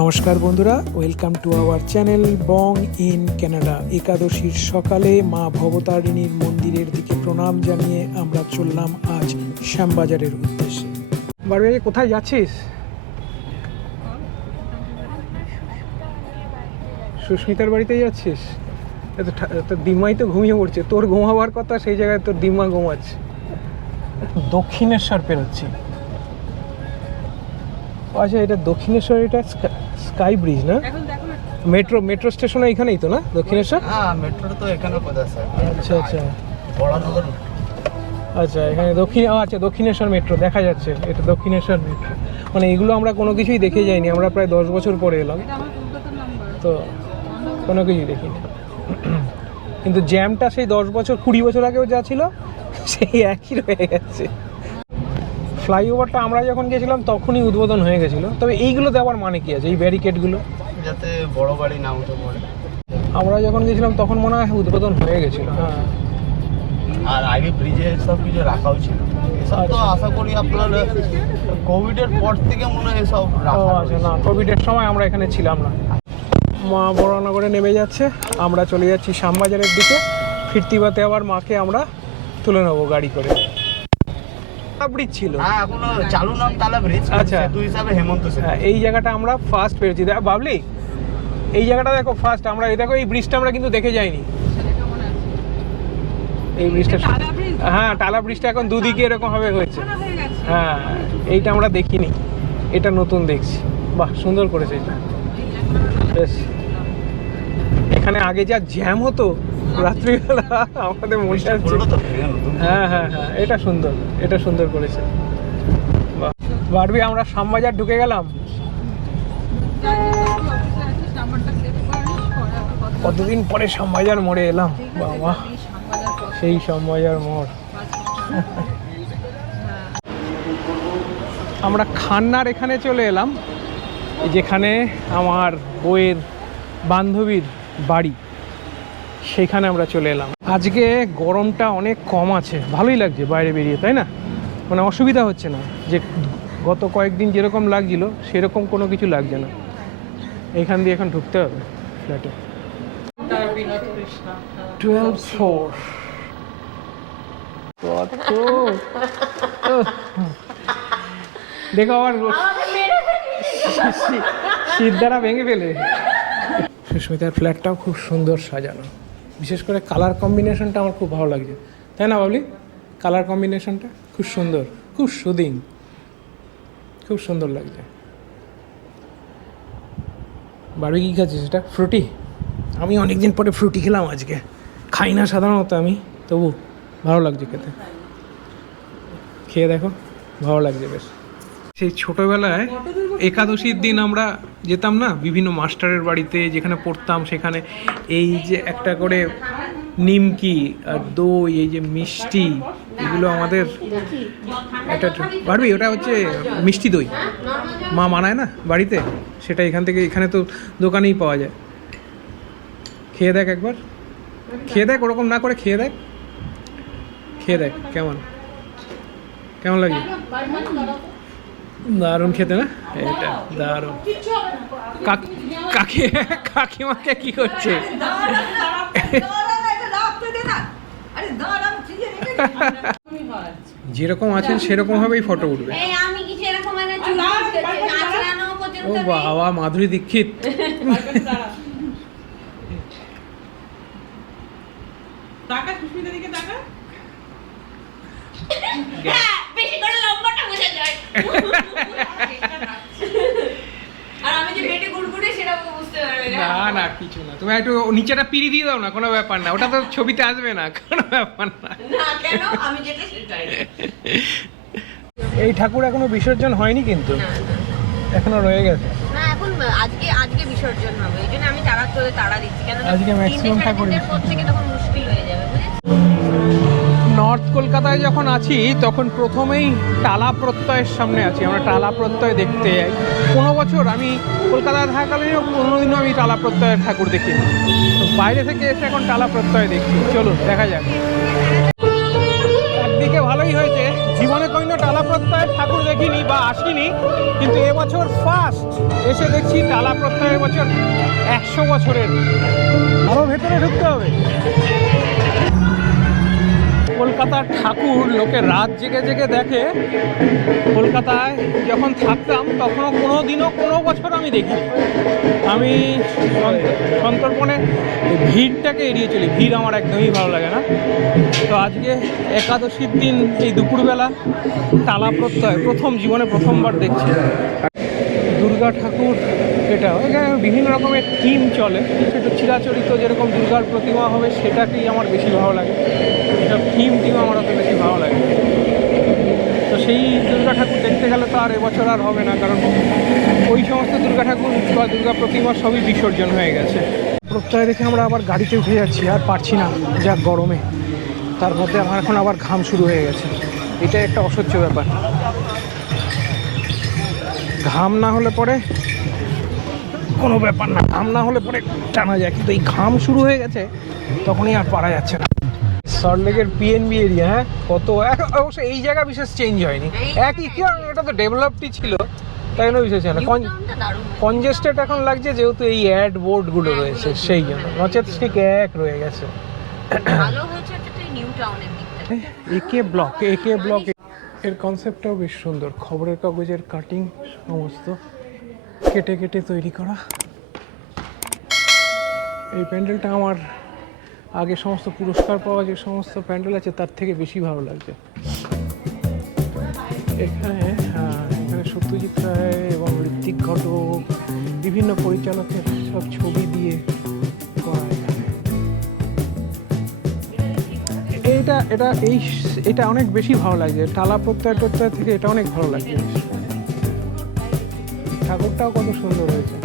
নমস্কার বন্ধুরা, welcome to our channel Bong in Canada. একাদশীর সকালে মা ভবতারিণীর মন্দিরের দিকে প্রণাম জানিয়ে আমরা চললাম আজ শ্যামবাজারের উদ্দেশ্যে। বারে কোথায় যাচ্ছিস? সুস্মিতার বাড়িতে যাচ্ছিস? তোর দিম্মাই তো ঘুমিয়ে পড়ছে, তোর ঘুমাবার কথা, সেই জায়গায় তোর দিম্মা ঘুমাচ্ছে। দক্ষিণেশ্বর পেরোচ্ছি। আচ্ছা, এটা দক্ষিণেশ্বর, এটা স্কাই ব্রিজ না? মেট্রো স্টেশন এখানেই তো না দক্ষিণেশ্বর? হ্যাঁ, মেট্রো তো এখানে কোথায় স্যার? আচ্ছা আচ্ছা বড়নগর। আচ্ছা, এখানে দক্ষিণেশ্বর মেট্রো দেখা যাচ্ছে। এটা দক্ষিণেশ্বর মেট্রো, মানে এগুলো আমরা কোনো কিছুই দেখে যাইনি। আমরা প্রায় 10 বছর পরে এলাম, তো কোনো কিছুই দেখিনি। কিন্তু জ্যামটা সেই 10 বছর 20 বছর আগেও যা ছিল সেই একই রয়ে গেছে। ফ্লাইওভারটা আমরা যখন গেছিলাম তখনই উদ্বোধন হয়ে গেছিলো, তবে এইগুলো দেওয়ার মানে কি আছে, এই ব্যারিকেডগুলো যাতে বড় গাড়ি না উঠে পড়ে। আমরা যখন গেছিলাম তখন মনে হয় উদ্বোধন হয়ে গেছিলো। হ্যাঁ, আর আগে ব্রিজে সব কিছু রাখাও ছিল। এসব তো আশা করি আপনার কোভিডের পর থেকে মনে হয় সব রাখা। আচ্ছা, না, কোভিডের সময় আমরা এখানে ছিলাম না। মা বড়নগরে নেমে যাচ্ছে, আমরা চলে যাচ্ছি শ্যামবাজারের দিকে। ফিরতি পথে আবার মাকে আমরা তুলে নেবো গাড়ি করে। ব্রিজ ছিল, হ্যাঁ, এখনো চালু নাম তালা ব্রিজ। আচ্ছা, দুই হিসাবে হেমন্ত সেতু। এই জায়গাটা আমরা ফার্স্ট পেরেছি। দেখ বাবলি, এই জায়গাটা দেখো ফার্স্ট আমরা, এই দেখো এই ব্রিজটা আমরা কিন্তু দেখে যাইনি। এই ব্রিজটা, হ্যাঁ, টালা ব্রিজটা এখন দুদিকে এরকম ভাবে হয়েছে। হ্যাঁ, এইটা আমরা দেখিনি, এটা নতুন দেখছি। বাহ, সুন্দর করেছে এটা বেশ। এখানে আগে যা জ্যাম হতো রাত্রিবেলা, আমাদের মনে আছে। হ্যাঁ হ্যাঁ হ্যাঁ, এটা সুন্দর, এটা সুন্দর করেছে। বাহ, বারবি আমরা শ্যামবাজার ঢুকে গেলাম। কতদিন পরে শ্যামবাজার মোড়ে এলাম। বাবা, সেই শ্যামবাজার মোড়। আমরা খান্নার এখানে চলে এলাম, যেখানে আমার বইয়ের বান্ধবীর বাড়ি, সেখানে আমরা চলে এলাম। আজকে গরমটা অনেক কম আছে, ভালোই লাগছে বাইরে বেরিয়ে, তাই না? মানে অসুবিধা হচ্ছে না, যে গত কয়েকদিন যেরকম লাগছিল সেরকম কোনো কিছু লাগছে না। এইখান দিয়ে এখন ঢুকতে হবে ফ্ল্যাটে। 12 ফ্লোর। দেখো আবার শীত দ্বারা ভেঙে ফেলে। সুস্মিতার ফ্ল্যাটটাও খুব সুন্দর সাজানো, বিশেষ করে কালার কম্বিনেশনটা আমার খুব ভালো লাগছে, তাই না বাবলি? কালার কম্বিনেশনটা খুব সুন্দর, খুব সুদিং, খুব সুন্দর লাগছে। বাড়ি কী খাচ্ছিস? এটা ফ্রুটি। আমি অনেকদিন পরে ফ্রুটি খেলাম আজকে, খাই না সাধারণত আমি, তবু ভালো লাগছে খেতে। খেয়ে দেখো, ভালো লাগছে বেশ। সেই ছোটোবেলায় একাদশীর দিন আমরা যেতাম না বিভিন্ন মাস্টারের বাড়িতে, যেখানে পড়তাম, সেখানে এই যে একটা করে নিমকি আর দই, এই যে মিষ্টি, এগুলো আমাদের এটা পারবি, ওটা হচ্ছে মিষ্টি দই, মা বানায় না বাড়িতে, সেটা এখান থেকে, এখানে তো দোকানেই পাওয়া যায়। খেয়ে দেখ একবার, খেয়ে দেখ, ওরকম না করে খেয়ে দেখ, খেয়ে দেখ কেমন কেমন লাগে। দারুণ খেতে না, এটা দারুণ। কাকিমাকে কি করছে? যেরকম আছেন সেরকম ভাবেই ফটো উঠবে। ও বাবা, মাধুরী দীক্ষিত। না না, কিছু না, তুমি একটু নিচেটা পিড়ি দিয়ে দাও না, কোনো ব্যাপার না, ওটা তো ছবিতে আসবে না, কোনো ব্যাপার না। এই ঠাকুর এখনো বিসর্জন হয়নি, কিন্তু এখনো রয়ে গেছে। না, এখন আজকে বিসর্জন হবে, এই জন্য আমি তাড়া দিচ্ছি, কেন আজকে ম্যাক্সিমাম ঠাকুর থেকে তখন মুশকিল হয়ে যাবে। নর্থ কলকাতায় যখন আছি তখন প্রথমেই টালা প্রত্যয়ের সামনে আছি। আমরা টালা প্রত্যয় দেখতে যাই। 15 বছর আমি কলকাতায় থাকাকালীনও কোনোদিনও আমি টালা প্রত্যয়ের ঠাকুর দেখিনি, বাইরে থেকে এসে এখন টালা প্রত্যয় দেখছি। চলুন দেখা যাক। একদিকে ভালোই হয়েছে, জীবনে কোনোদিনও টালা প্রত্যয়ের ঠাকুর দেখিনি বা আসিনি, কিন্তু এবছর ফার্স্ট এসে দেখছি টালা প্রত্যয়ের বছর 100 বছরের। আরও ভেতরে ঢুকতে হবে। কলকাতার ঠাকুর লোকে রাত জেগে জেগে দেখে। কলকাতায় যখন থাকতাম তখনও কোনো দিনও কোনো বছর আমি দেখিনি। আমি সন্তর্পণে ভিড়টাকে এড়িয়ে চলি, ভিড় আমার একদমই ভালো লাগে না। তো আজকে একাদশীর দিন এই দুপুরবেলা টালা প্রত্যয় প্রথম জীবনে প্রথমবার দেখছি। দুর্গা ঠাকুর, এটা এখানে বিভিন্ন রকমের থিম চলে, সেটা চিরাচরিত যেরকম দুর্গার প্রতিমা হবে সেটাকেই আমার বেশি ভালো লাগে। এসব থিম আমার অত বেশি ভালো লাগে। তো সেই দুর্গা ঠাকুর দেখতে গেলে তো আর এবছর আর হবে না, কারণ ওই সমস্ত দুর্গা ঠাকুর বা দুর্গা প্রতিমা সবই বিসর্জন হয়ে গেছে। প্রত্যয় দেখে আমরা আবার গাড়িতে উঠে যাচ্ছি, আর পারছি না যা গরমে। তার মধ্যে আমার এখন আবার ঘাম শুরু হয়ে গেছে, এটা একটা অসহ্য ব্যাপার। ঘাম না হলে পরে কোনো ব্যাপার না, ঘাম না হলে পরে টানা যায়, কিন্তু এই ঘাম শুরু হয়ে গেছে তখনই আর পারা যাচ্ছে না। সল্টলেকের পিএনবি এরিয়া, হ্যাঁ কত অবশ্য এই জায়গা বিশেষ চেঞ্জ হয়নি, একই, কারণ এটা তো ডেভেলপডই ছিল, তাই জন্য বিশেষ হয় না। কনজেস্টেড এখন লাগছে যেহেতু এই অ্যাড বোর্ডগুলো রয়েছে সেই জন্য, নচেত ঠিক এক রয়ে গেছে। একে ব্লক এর কনসেপ্টটাও বেশ সুন্দর, খবরের কাগজের কাটিং সমস্ত কেটে কেটে তৈরি করা। এই প্যান্ডেলটা আমার আগে সমস্ত পুরস্কার পাওয়া যে সমস্ত প্যান্ডেল আছে তার থেকে বেশি ভালো লাগছে। এখানে সত্যজিৎ রায় এবং ঋত্বিক ঘটক বিভিন্ন পরিচালকের সব ছবি দিয়ে করা। এটা অনেক বেশি ভালো লাগছে, টালা প্রত্যয় থেকে এটা অনেক ভালো লাগছে। ঠাকুরটাও কত সুন্দর হয়েছে।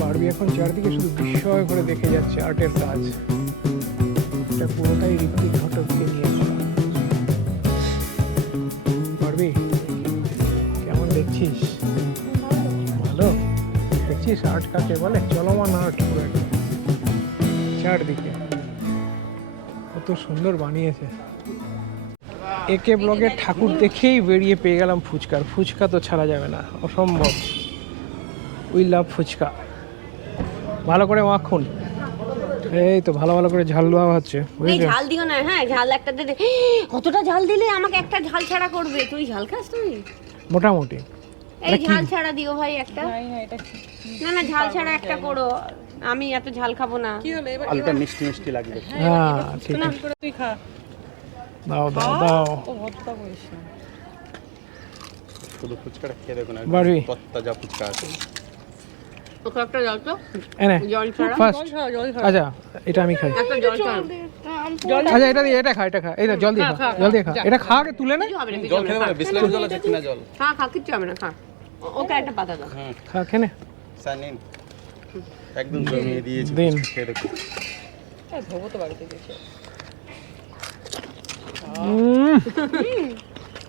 বারবি এখন চারদিকে শুধু বিস্ময় করে দেখে যাচ্ছে আর্টের কাজ। এটা পুরোটাই ঋত্বিক ঘটককে নিয়ে করা। বারবি কেমন দেখছিস? ভালো দেখছিস? আর্ট কাকে বলে? চলমান আর্ট পুরো চারদিকে কত সুন্দর বানিয়েছে। একে ব্লগের ঠাকুর দেখেই বেরিয়ে পেয়ে গেলাম ফুচকার। ফুচকা তো ছাড়া যাবে না, অসম্ভব। We love phuchka. ভালো করে মাখুন, এই তো ভালো ভালো করে ঝাল দেওয়া হচ্ছে। ঝাল দিও না, হ্যাঁ ঝাল একটা দে। কতটা ঝাল দিলে আমাকে একটা ঝাল ছাড়া করবে? তুই ঝাল খাস? তুই মোটামুটি এই ঝাল ছাড়া দিও ভাই একটা। না না ঝাল ছাড়া একটা করো, আমি এত ঝাল খাবো না। কি হলো এবার? হালকা মিষ্টি মিষ্টি লাগবে। হ্যাঁ ঠিক আছে, তুই খা। দাও দাও দাও। ও ভর্তা করিস না, শুধু ফুচকাটা খেয়ে দেখুন, বারবি তাজা ফুচকা আছে। ওকে একটা জল তো এনে জল ছাড়া। ফার্স্ট আচ্ছা এটা আমি খাই। একটা জল ছাড়া। আচ্ছা এটা দিয়ে এটা খা, এটা খা, এই না জল দিয়ে খা, জল দিয়ে খা। এটা খা আগে তুলে নে। জল খেতে পারে, বিসলেরি জল আছে কিনা জল? হ্যাঁ খা, কিচ্ছু হবে না, খা। ওকে একটা পাতা দাও। খা খেনে সানিন একদম জমিয়ে দিয়েছি, দিন খেয়ে দেখুন। এই ধোবো তো বাড়িতে গেছে।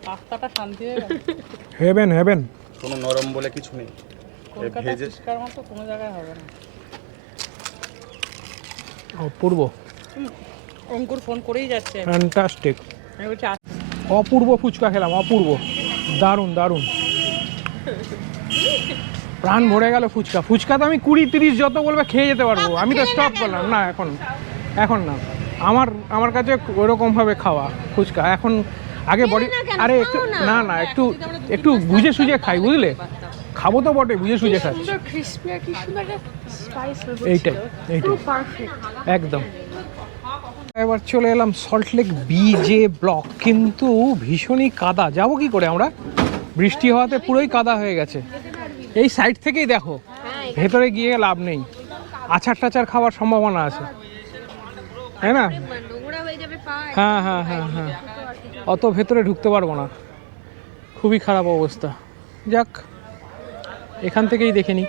পাস্তাটা শান্তি হয়ে গেল। Heaven heaven. কোনো নরম বলে কিছু নেই, কলকাতা ফুচকার মতো কোনো জায়গায় হবে না। অপূর্ব, অঙ্কুর ফোন করেই যাচ্ছে, ফ্যান্টাস্টিক। আমি বলছি অপূর্ব ফুচকা খেলাম, অপূর্ব, দারুণ দারুণ, প্রাণ ভরে গেল ফুচকা। ফুচকা তো আমি 20-30 যত বলবে খেয়ে যেতে পারবো, আমি তো স্টপ করলাম না এখন না। আমার কাছে ওরকমভাবে খাওয়া ফুচকা এখন, আগে বডি, আরে একটু না না একটু বুঝে সুঝে খাই, বুঝলে? খাবো তো বটে, বুঝে সুঝে খাই। এইটাই একদম। এবার চলে এলাম সল্টলেক বিজে ব্লক, কিন্তু ভীষণই কাদা। যাবো কি করে আমরা? বৃষ্টি হওয়াতে পুরোই কাদা হয়ে গেছে। এই সাইড থেকেই দেখো, ভেতরে গিয়ে লাভ নেই, আচার টাচার খাওয়ার সম্ভাবনা আছে, তাই না? হ্যাঁ হ্যাঁ হ্যাঁ হ্যাঁ, অত ভেতরে ঢুকতে পারবো না, খুবই খারাপ অবস্থা। যাক এখান থেকেই দেখে নিই,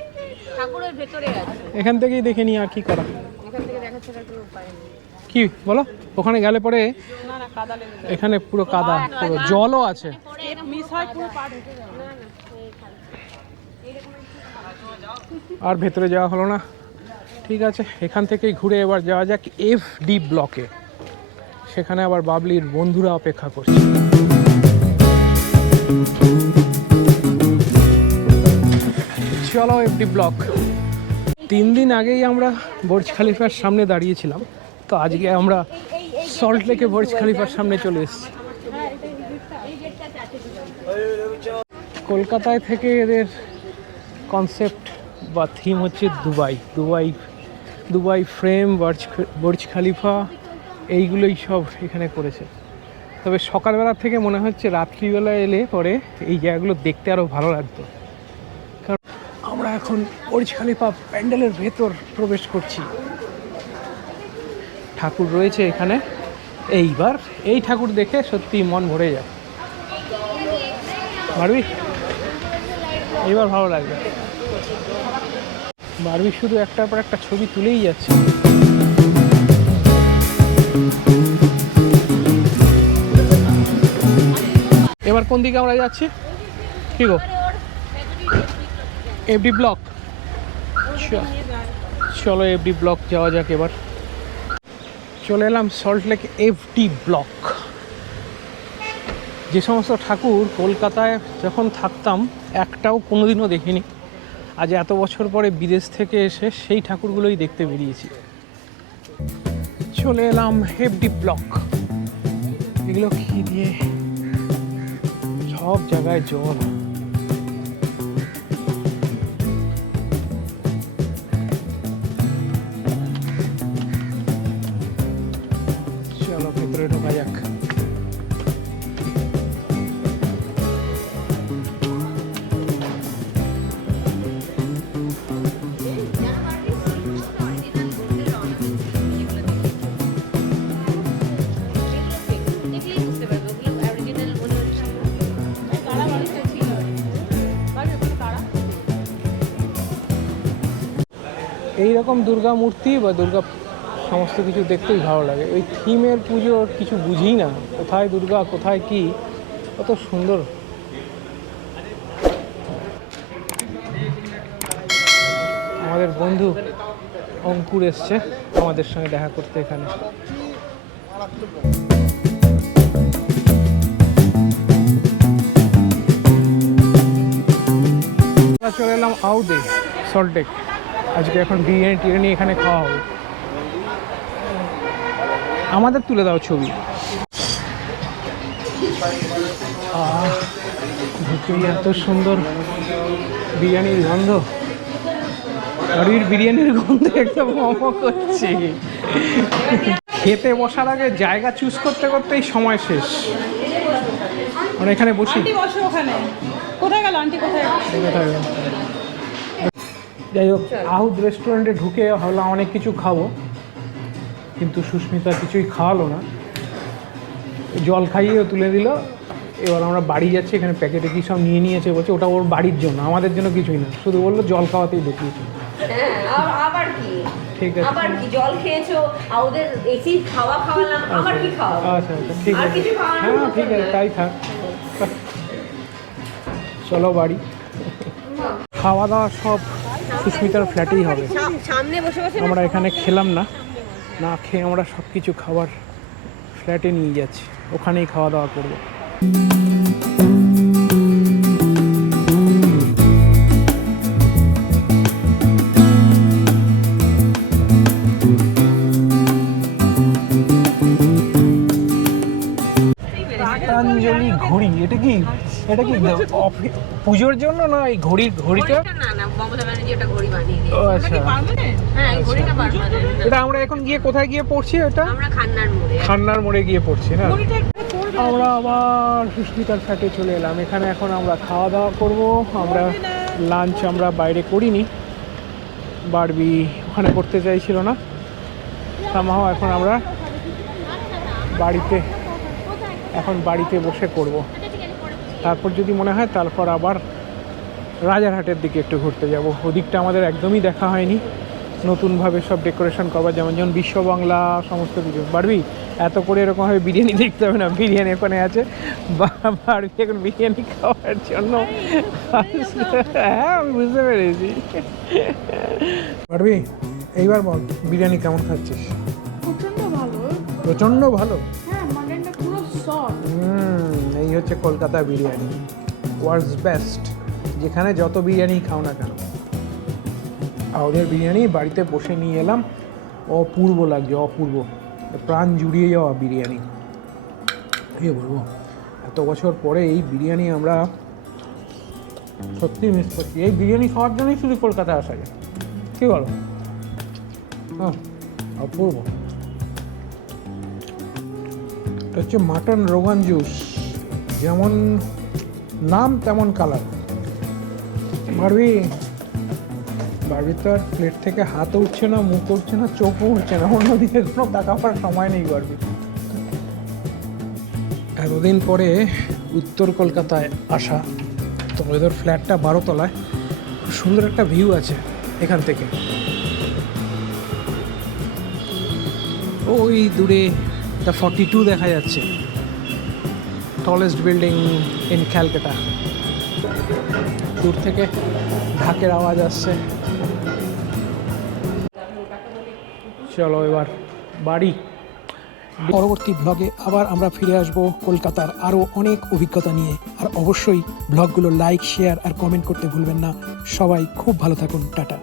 এখান থেকেই দেখে নিই, আর কি করা। কি বলো? ওখানে গেলে পরে এখানে পুরো কাদা, পুরো জলও আছে। আর ভেতরে যাওয়া হলো না, ঠিক আছে। এখান থেকেই ঘুরে এবার যাওয়া যাক FD ব্লকে। সেখানে আবার বাবলির বন্ধুরা অপেক্ষা করছে। চলো এফডি ব্লক। 3 দিন আগেই আমরা বুর্জ খলিফার সামনে দাঁড়িয়েছিলাম, তো আজকে আমরা সল্ট লেকে বুর্জ খলিফার সামনে চলে এসেছি। কলকাতায় থেকে এদের কনসেপ্ট বা থিম হচ্ছে Dubai. Dubai Dubai frame, Burj Khalifa, এইগুলোই সব এখানে করেছে। তবে সকালবেলা থেকে মনে হচ্ছে রাত্রিবেলা এলে পরে এই জায়গাগুলো দেখতে আরও ভালো লাগতো। কারণ আমরা এখন বুর্জ খলিফা প্যান্ডেলের ভেতর প্রবেশ করছি। ঠাকুর রয়েছে এখানে, এইবার এই ঠাকুর দেখে সত্যি মন ভরে যায়। বারবি এইবার ভালো লাগবে। বারবি শুধু একটার পর একটা ছবি তুলেই যাচ্ছে। এবার কোন দিকে আমরা যাচ্ছি কি গো? FD block. চলো এফডি ব্লক যাওয়া যাক। এবার চলে এলাম সল্ট লেক এফডি ব্লক। যে সমস্ত ঠাকুর কলকাতায় যখন থাকতাম একটাও কোনোদিনও দেখিনি, আজ এত বছর পরে বিদেশ থেকে এসে সেই ঠাকুরগুলোই দেখতে বেরিয়েছি। চলে এলাম এফডি ব্লক। এগুলো কি দিয়ে সব জায়গায় জল। চলো ভেতরে ঢোকা যাক। এইরকম দুর্গা মূর্তি বা দুর্গা সমস্ত কিছু দেখতেই ভালো লাগে। ওই থিমের পুজোর কিছু বুঝি না, কোথায় দুর্গা কোথায় কি, কত সুন্দর। আমাদের বন্ধু অঙ্কুর এসছে আমাদের সঙ্গে দেখা করতে এখানে। চলে এলাম আউদে সল্ট লেক। আজকে এখন বিরিয়ানি টিরিয়ানি এখানে খাওয়া হবে। আমাদের তুলে দাও ছবি। ঢুকেই এত সুন্দর বিরিয়ানির গন্ধ। বাড়ির বিরিয়ানির গন্ধ একদম মমো করছে। খেতে বসার আগে জায়গা চুজ করতে করতেই সময় শেষ। মানে এখানে বসি। কোথায় গেল আন্টি? কোথায়? যাই হোক, আহুদ রেস্টুরেন্টে ঢুকে ভাবলাম অনেক কিছু খাবো, কিন্তু সুস্মিতা কিছুই খাওয়ালো না, জল খাইয়েও তুলে দিল। এবার আমরা বাড়ি যাচ্ছি, এখানে প্যাকেটে কি সব নিয়ে নিয়েছে বলছে ওটা ওর বাড়ির জন্য, আমাদের জন্য কিছুই না, শুধু বললো জল খাওয়াতেই দেখিয়েছে। আবার কি? ঠিক আছে, আবার কি জল খেয়েছো, ওদের এসি খাওয়া খাওয়ালাম, আবার কি খাওয়া? আচ্ছা আচ্ছা ঠিক আর আছে, কিছু খাওয়ানো? হ্যাঁ ঠিক আছে তাই থাক। চলো বাড়ি। খাওয়া দাওয়া সব সুস্মিতার ফ্ল্যাটেই হবে। সামনে বসে বসে আমরা এখানে খেলাম না, না খেয়ে আমরা সব কিছু খাবার ফ্ল্যাটে নিয়ে যাচ্ছি, ওখানেই খাওয়া দাওয়া করবো। পতঞ্জলি ঘড়ি, এটা কি পুজোর জন্য না এই ঘড়িটা? না না, মমতা ব্যানার্জি ওটা ঘড়ি বানিয়ে দিয়েছে। ও আচ্ছা, হ্যাঁ এই ঘড়িটা পার্মানেন্ট। এটা আমরা এখন গিয়ে কোথায় গিয়ে পড়ছি? এটা আমরা খান্নার মোড়ে গিয়ে পড়ছি না। আমরা আবার সুস্মিতার ফ্ল্যাটে চলে এলাম। এখানে এখন আমরা খাওয়া দাওয়া করব। আমরা লাঞ্চ আমরা বাইরে করিনি, বারবি ওখানে করতে চাইছিল না, সামহাও এখন আমরা বাড়িতে বসে করব। তারপর যদি মনে হয় তারপর আবার রাজারহাটের দিকে একটু ঘুরতে যাব। ওদিকটা আমাদের একদমই দেখা হয়নি, নতুনভাবে সব ডেকোরেশন করবার, যেমন বিশ্ব বাংলা সমস্ত কিছু। বারবি এত করে এরকমভাবে বিরিয়ানি দেখতে হবে না, বিরিয়ানি ওখানে আছে, বারবি এখন বিরিয়ানি খাওয়ার জন্য। হ্যাঁ আমি বুঝতে পেরেছি। বারবি এইবার বল বিরিয়ানি কেমন খাচ্ছিস? প্রচন্ড ভালো, প্রচণ্ড ভালো। হ্যাঁ মাটনটা পুরো সফট। এই হচ্ছে কলকাতা বিরিয়ানি, ওয়ার্ল্ডস বেস্ট। যেখানে যত বিরিয়ানি খাও না কেন, ওদের বিরিয়ানি বাড়িতে বসে নিয়ে এলাম, অপূর্ব লাগছে, অপূর্ব, প্রাণ জুড়িয়ে যাওয়া বিরিয়ানি। কী বলবো, এত বছর পরে এই বিরিয়ানি আমরা সত্যি মিস করছি। এই বিরিয়ানি খাওয়ার জন্যই শুধু কলকাতায় আসা যায়, কী বলো? হ্যাঁ, অপূর্ব। এটা হচ্ছে মাটন রোগান জুস, যেমন নাম তেমন কালার। বারবি তো আর প্লেট থেকে হাতও উঠছে না, মুখ উঠছে না, চোখও উঠছে না, অন্যদিকে কোনো দেখাবার সময় নেই বারবি। এতদিন পরে উত্তর কলকাতায় আসা, তো ওদের ফ্ল্যাটটা 12 তলায়, খুব সুন্দর একটা ভিউ আছে এখান থেকে। ওই দূরে দ্য 42 দেখা যাচ্ছে, টলেস্ট বিল্ডিং ইন ক্যালকাটা। দূর থেকে ঢাকের আওয়াজ আসছে। চলো এবার বাড়ি। পরবর্তী ব্লগে আবার আমরা ফিরে আসব কলকাতার আরও অনেক অভিজ্ঞতা নিয়ে। আর অবশ্যই ব্লগগুলো লাইক, শেয়ার আর কমেন্ট করতে ভুলবেন না। সবাই খুব ভালো থাকুন, টাটা।